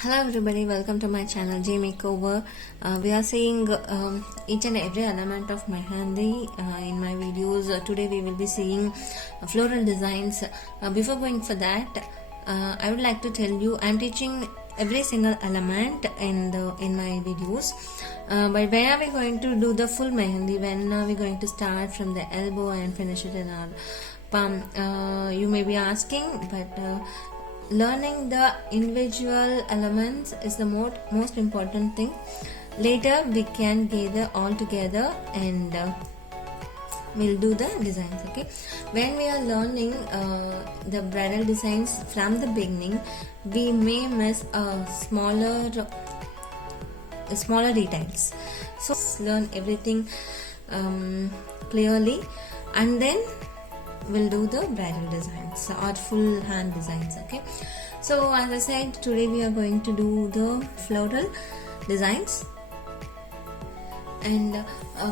Hello everybody, welcome to my channel JMakeover. We are seeing each and every element of Mehndi in my videos. Today we will be seeing floral designs. Before going for that, I would like to tell you I am teaching every single element in my videos. But when are we going to do the full Mehndi? When are we going to start from the elbow and finish it in our palm? You may be asking, but learning the individual elements is the most important thing. Later we can gather all together and we'll do the designs. Okay, when we are learning the bridal designs from the beginning, we may miss smaller details, so learn everything clearly, and then we'll do the bridal designs or full hand designs. Okay, so as I said, today we are going to do the floral designs, and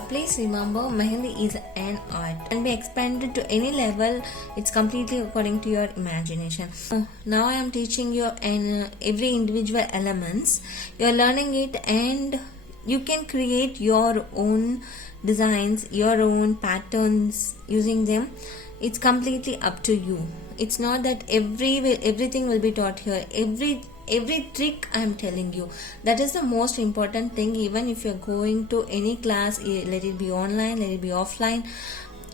please remember, Mehndi is an art and be expanded to any level. It's completely according to your imagination. Now I am teaching you every individual elements. You are learning it and you can create your own designs, your own patterns using them. It's completely up to you. It's not that everything will be taught here. Every trick I'm telling you, that is the most important thing. Even if you're going to any class, let it be online, let it be offline,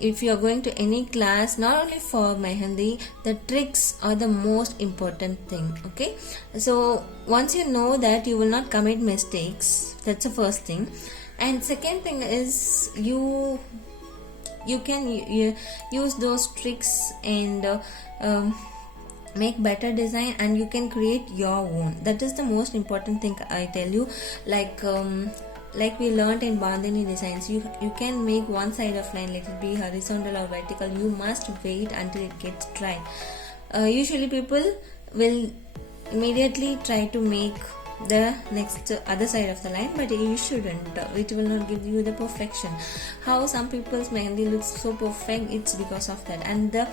if you're going to any class, not only for Mehndi, the tricks are the most important thing. Okay, so once you know that, you will not commit mistakes. That's the first thing. And second thing is, you can use those tricks and make better design, and you can create your own. That is the most important thing I tell you. Like we learned in Bandhani designs, you can make one side of line, let it be horizontal or vertical. You must wait until it gets dry. Usually people will immediately try to make the next other side of the line, but you shouldn't. It will not give you the perfection. How some people's Mehndi looks so perfect, it's because of that. And the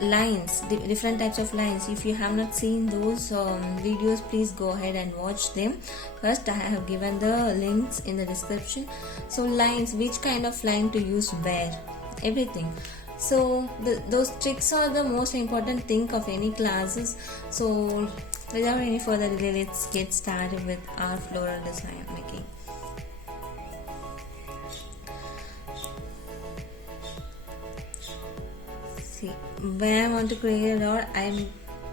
lines, different types of lines, if you have not seen those videos, please go ahead and watch them. First, I have given the links in the description. So lines, which kind of line to use where, everything. So those tricks are the most important thing of any classes. So without any further delay, let's get started with our floral design making. See, when I want to create a dot, I'm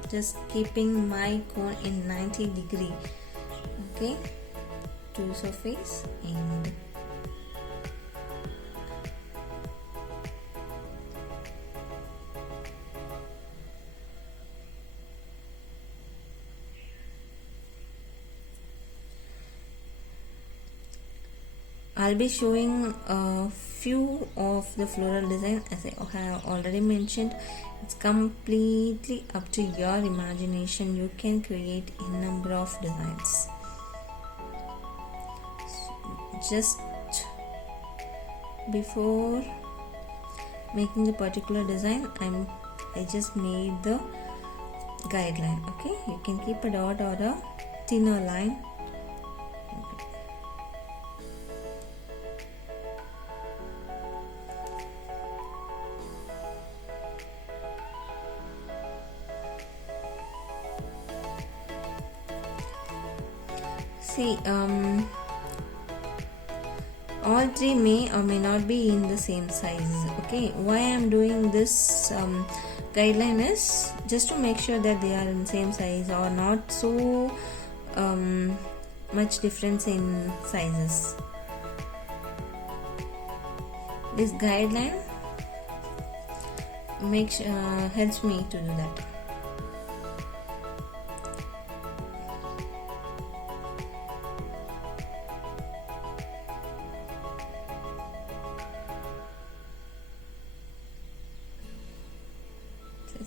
just keeping my cone in 90 degree. Okay, to surface, and I'll be showing a few of the floral design. As I have already mentioned, it's completely up to your imagination. You can create a number of designs. Just before making the particular design, I just made the guideline. Okay, you can keep a dot or a thinner line. See, all three may or may not be in the same size. Okay, why I am doing this guideline is just to make sure that they are in the same size or not so much difference in sizes. This guideline helps me to do that.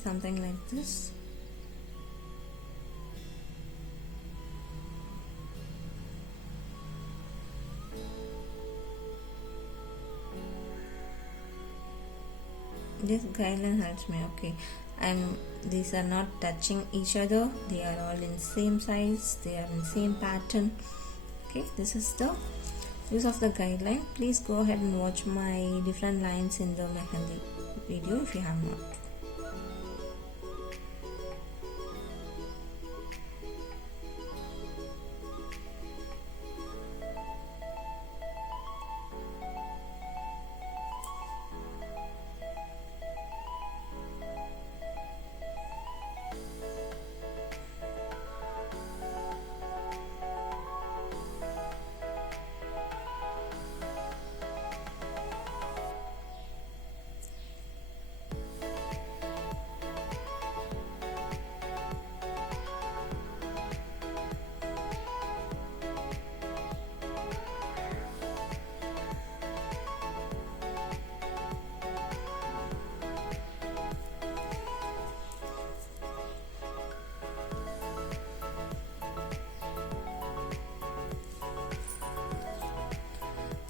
Something like this. This guideline helps me. Okay, These are not touching each other, they are all in same size, they are in same pattern. Okay, this is the use of the guideline. Please go ahead and watch my different lines in the Mehndi video if you have not.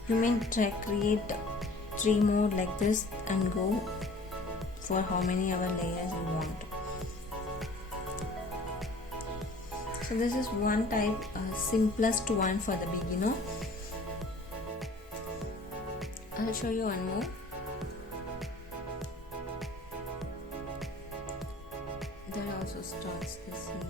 You may create 3 more like this and go for how many other layers you want. So this is one type, simplest one for the beginner. I'll show you one more. That also starts the same.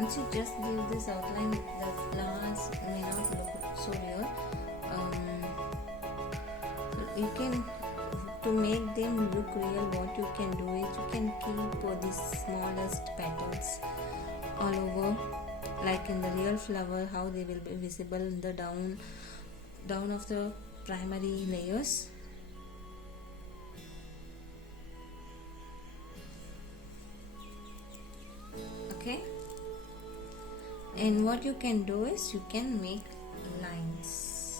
Once you just give this outline, the flowers may not look so real. So you can, to make them look real, what you can do is you can keep these smallest petals all over, like in the real flower, how they will be visible in the down of the primary layers. Okay. And what you can do is you can make lines.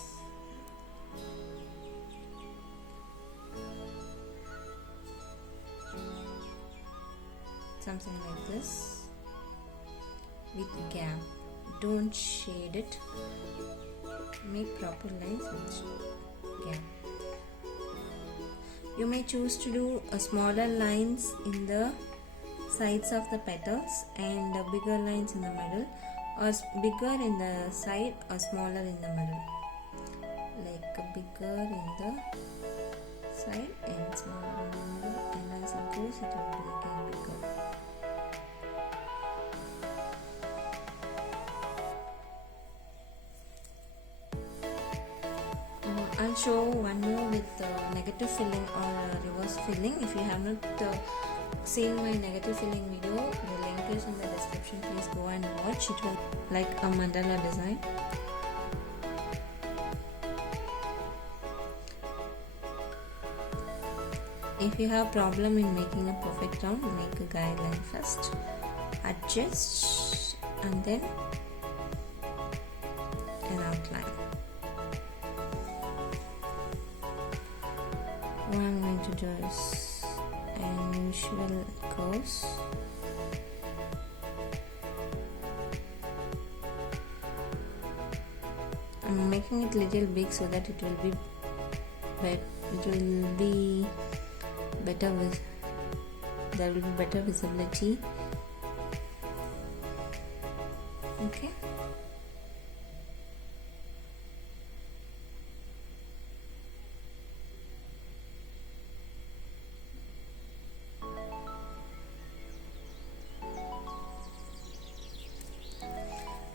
Something like this with gap. Don't shade it. Make proper lines with gap. You may choose to do smaller lines in the sides of the petals and bigger lines in the middle, or bigger in the side or smaller in the middle, like bigger in the side and smaller in the middle, and as it goes it will be again bigger. I'll show one more with negative filling or reverse filling. If you have not seen my negative filling video, the link is in the description. Please go and watch. It will like a mandala design. If you have problem in making a perfect round, make a guideline first, adjust, and then an outline. What I'm going to do is unusual curves. I'm making it little big so that it will be there will be better visibility. Okay.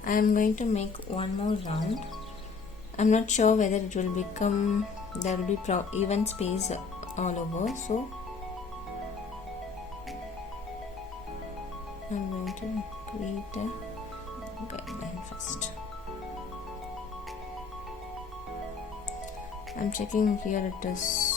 I am going to make one more round. I'm not sure whether it will become, there will be even space all over, so I'm going to create a guideline first. I'm checking here it is.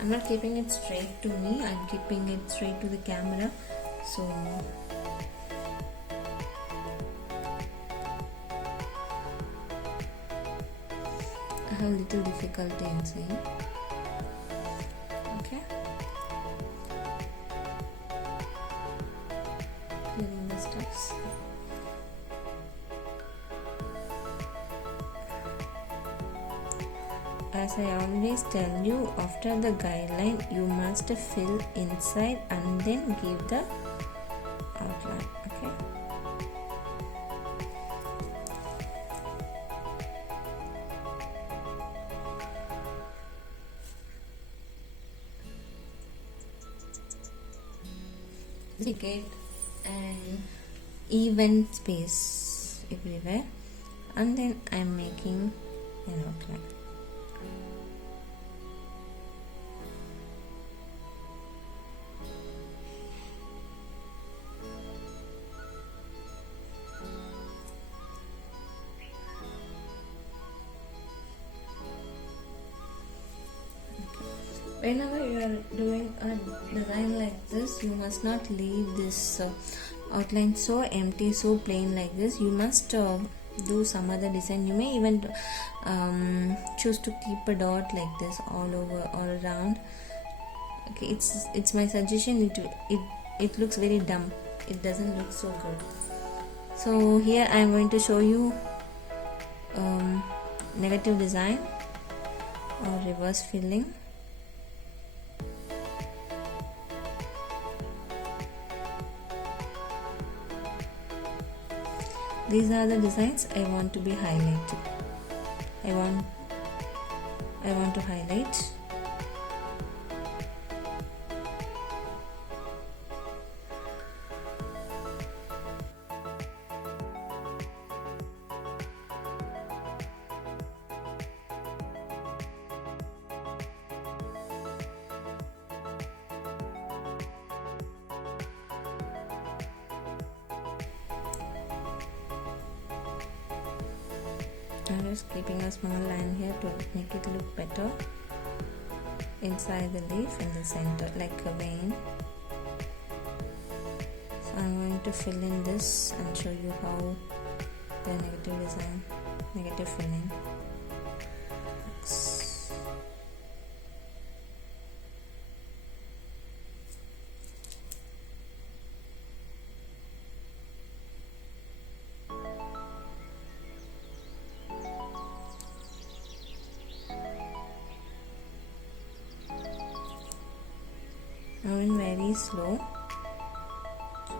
I'm not keeping it straight to me, I'm keeping it straight to the camera, so I have little difficulty in seeing. Okay, clearing the stuffs. As I always tell you, after the guideline you must fill inside and then give the outline. Okay. We get an even space everywhere, and then I'm making an outline. Whenever you are doing a design like this, you must not leave this outline so empty, so plain like this. You must do some other design. You may even choose to keep a dot like this all over, all around. Okay, it's my suggestion. It looks very dumb. It doesn't look so good. So here I am going to show you negative design or reverse filling. These are the designs I want to be highlighted. I want to highlight. I'm just keeping a small line here to make it look better inside the leaf in the center, like a vein. So I'm going to fill in this and show you how the negative filling looks. Moving very slow.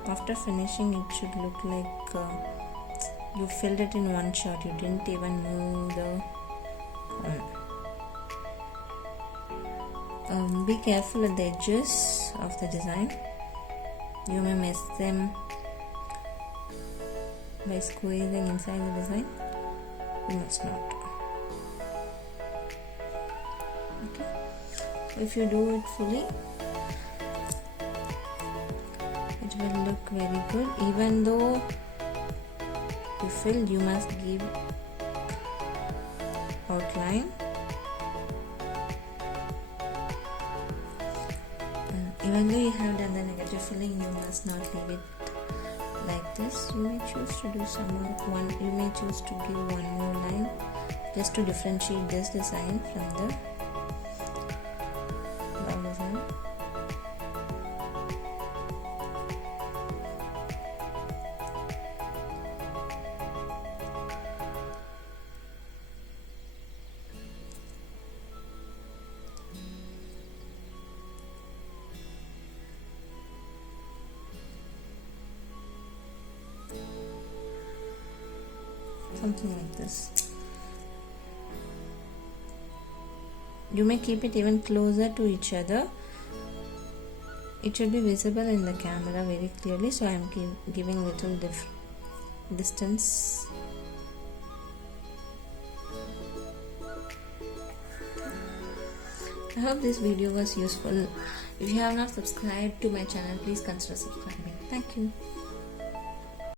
After finishing, it should look like you filled it in one shot. You didn't even move the be careful at the edges of the design. You may mess them by squeezing inside the design. You must not. Okay. So if you do it fully, it will look very good. Even though you fill, you must give outline. And even though you have done the negative filling, you must not leave it like this. You may choose to do you may choose to give one more line just to differentiate this design from the brown design. something like this. You may keep it even closer to each other. It should be visible in the camera very clearly, so I am giving little distance. I hope this video was useful. If you have not subscribed to my channel, please consider subscribing. Thank you.